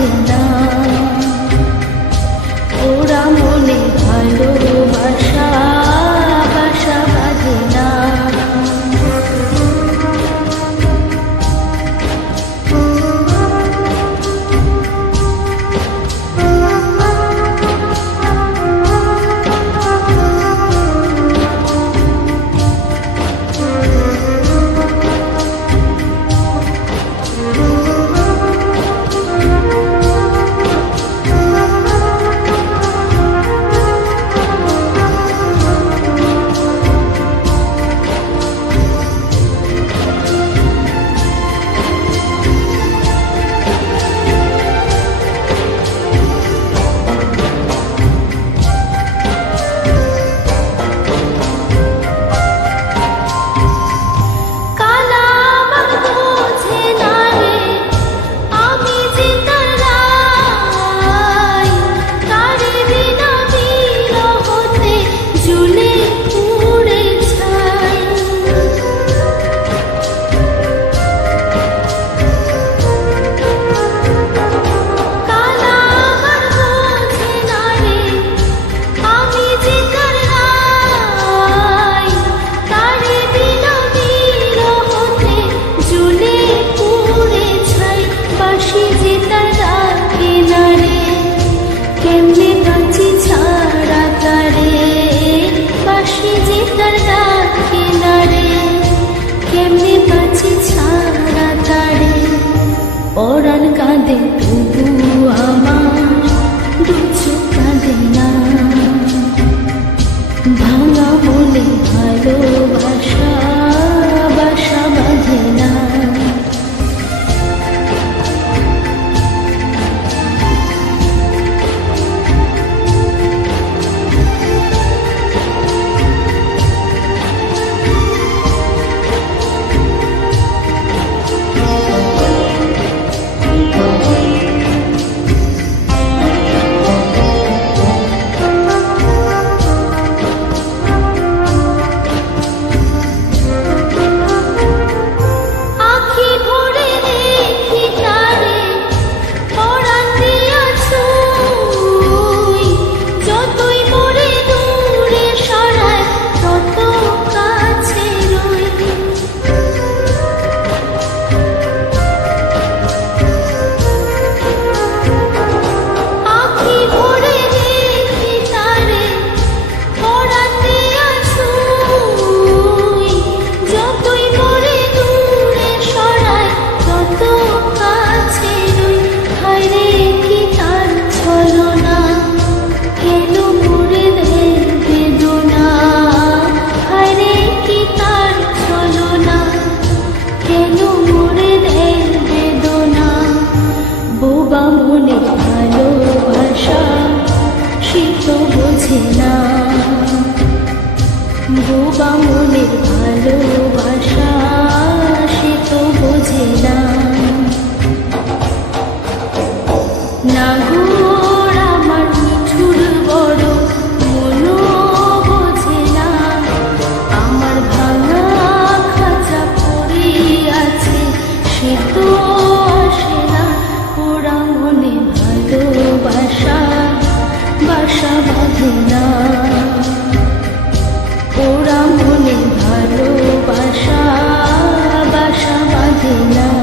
বাঁধে না, ওরা মনে ভালোবাসা বাসা বাঁধে না। পরাণ কাঁদে তবু আমার দু চোখ কাঁদে না, ভাঙা মনে ভালোবাসা বাসা বাঁধে না। মনে ভালোবাসা সে তো বোঝে না, বোবা মনের ভালোবাসা সে তো বোঝে না। নাগর আমার মিঠুর বড় মনো বোঝে না, আমার ভাঙা খাঁচা পড়ে আছে সে তো আসে না। ওরা মনে ভালোবাসা বাসা বাঁধে না, ওরা মনে ভালোবাসা বাসা বাঁধে না।